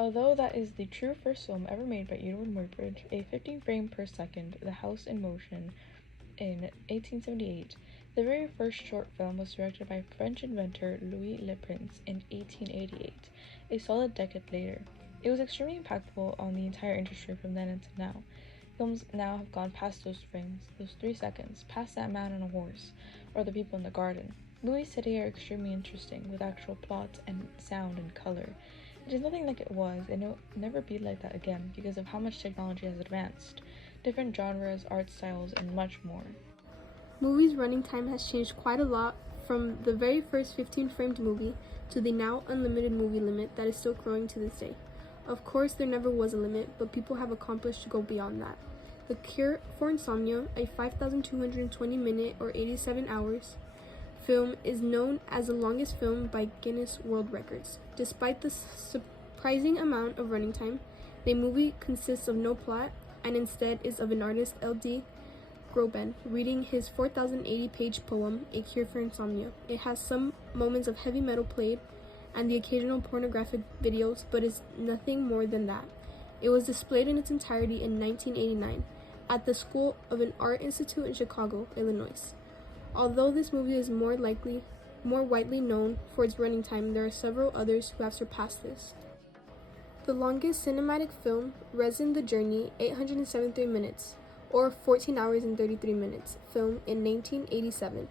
Although that is the true first film ever made by Edward Muybridge, a 15 frame per second, The House in Motion, in 1878, the very first short film was directed by French inventor Louis Le Prince in 1888, a solid decade later. It was extremely impactful on the entire industry from then until now. Films now have gone past those frames, those 3 seconds, past that man on a horse, or the people in the garden. Movies today are extremely interesting, with actual plot and sound and color. It is nothing like it was, and it will never be like that again because of how much technology has advanced, different genres, art styles, and much more. Movies' running time has changed quite a lot from the very first 15-framed movie to the now unlimited movie limit that is still growing to this day. Of course, there never was a limit, but people have accomplished to go beyond that. The Cure for Insomnia, a 5,220-minute or 87 hours film, is known as the longest film by Guinness World Records. Despite the surprising amount of running time, the movie consists of no plot and instead is of an artist, L.D. Groban, reading his 4,080-page poem, A Cure for Insomnia. It has some moments of heavy metal played and the occasional pornographic videos, but is nothing more than that. It was displayed in its entirety in 1989 at the School of an Art Institute in Chicago, Illinois. Although this movie is more widely known for its running time, there are several others who have surpassed this. The longest cinematic film, Resin the Journey, 873 minutes, or 14 hours and 33 minutes, film in 1987.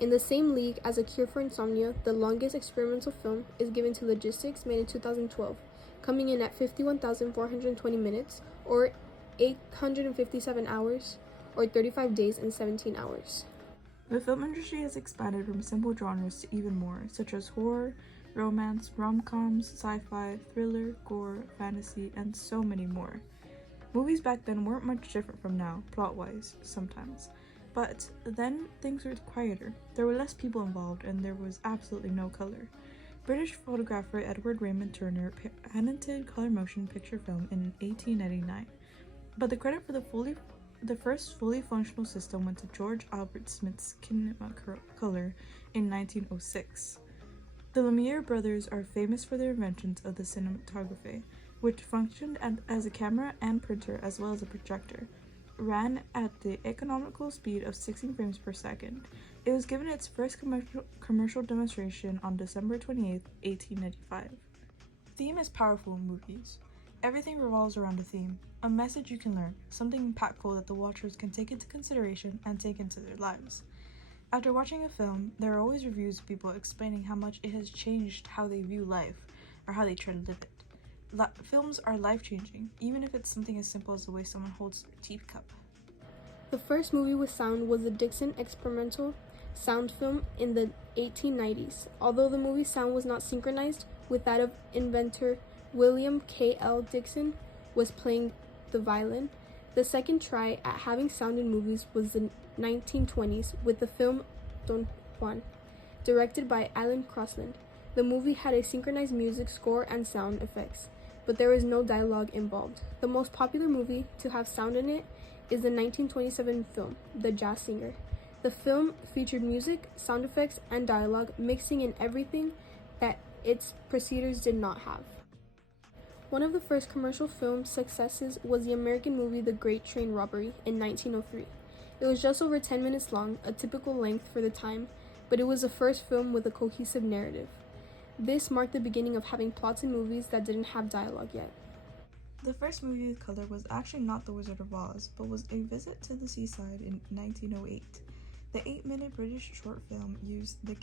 In the same league as A Cure for Insomnia, the longest experimental film is Given to Logistics, made in 2012, coming in at 51,420 minutes, or 857 hours, or 35 days and 17 hours. The film industry has expanded from simple genres to even more, such as horror, romance, rom-coms, sci-fi, thriller, gore, fantasy, and so many more. Movies back then weren't much different from now, plot-wise, sometimes. But then things were quieter. There were less people involved, and there was absolutely no color. British photographer Edward Raymond Turner patented color motion picture film in 1899. But the credit for the first fully functional system went to George Albert Smith's Kinemacolor in 1906. The Lumiere brothers are famous for their inventions of the cinematography, which functioned as a camera and printer as well as a projector. Ran at the economical speed of 16 frames per second. It was given its first commercial demonstration on December 28, 1895. Theme is powerful in movies. Everything revolves around a theme, a message you can learn, something impactful that the watchers can take into consideration and take into their lives. After watching a film, there are always reviews of people explaining how much it has changed how they view life or how they try to live it. Films are life-changing, even if it's something as simple as the way someone holds their teacup. The first movie with sound was the Dixon experimental sound film in the 1890s. Although the movie's sound was not synchronized with that of inventor William K. L. Dixon was playing the violin, the second try at having sound in movies was the 1920s with the film Don Juan, directed by Alan Crosland. The movie had a synchronized music score and sound effects, but there is no dialogue involved. The most popular movie to have sound in it is the 1927 film, The Jazz Singer. The film featured music, sound effects, and dialogue mixing in everything that its preceders did not have. One of the first commercial film successes was the American movie The Great Train Robbery in 1903. It was just over 10 minutes long, a typical length for the time, but it was the first film with a cohesive narrative. This marked the beginning of having plots in movies that didn't have dialogue yet. The first movie with color was actually not The Wizard of Oz, but was A Visit to the Seaside in 1908. The 8-minute British short film used the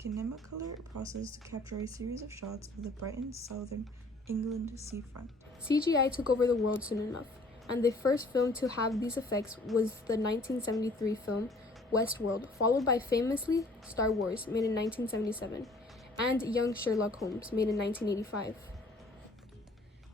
Kinemacolor process to capture a series of shots of the Brighton, southern England seafront. CGI took over the world soon enough, and the first film to have these effects was the 1973 film Westworld, followed by famously Star Wars, made in 1977, and Young Sherlock Holmes, made in 1985.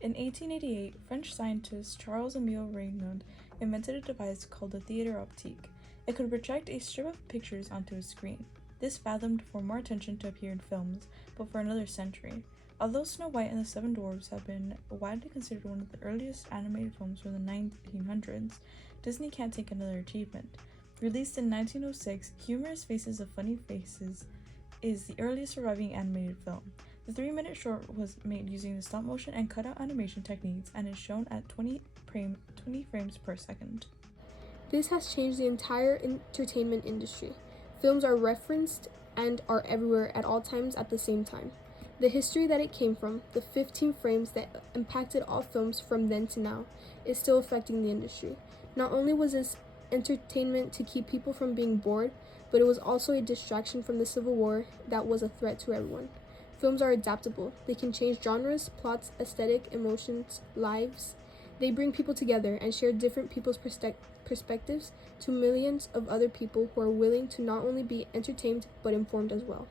In 1888, French scientist Charles-Émile Raynaud invented a device called the theater optique. It could project a strip of pictures onto a screen. This fathomed for more attention to appear in films, but for another century. Although Snow White and the Seven Dwarfs have been widely considered one of the earliest animated films from the 1900s, Disney can't take another achievement. Released in 1906, Humorous Faces of Funny Faces is the earliest surviving animated film. The 3-minute short was made using the stop motion and cutout animation techniques and is shown at 20 frames per second. This has changed the entire entertainment industry. Films are referenced and are everywhere at all times at the same time. The history that it came from, the 15 frames that impacted all films from then to now, is still affecting the industry. Not only was this entertainment to keep people from being bored, but it was also a distraction from the Civil War that was a threat to everyone. Films are adaptable. They can change genres, plots, aesthetic, emotions, lives. They bring people together and share different people's perspectives to millions of other people who are willing to not only be entertained but informed as well.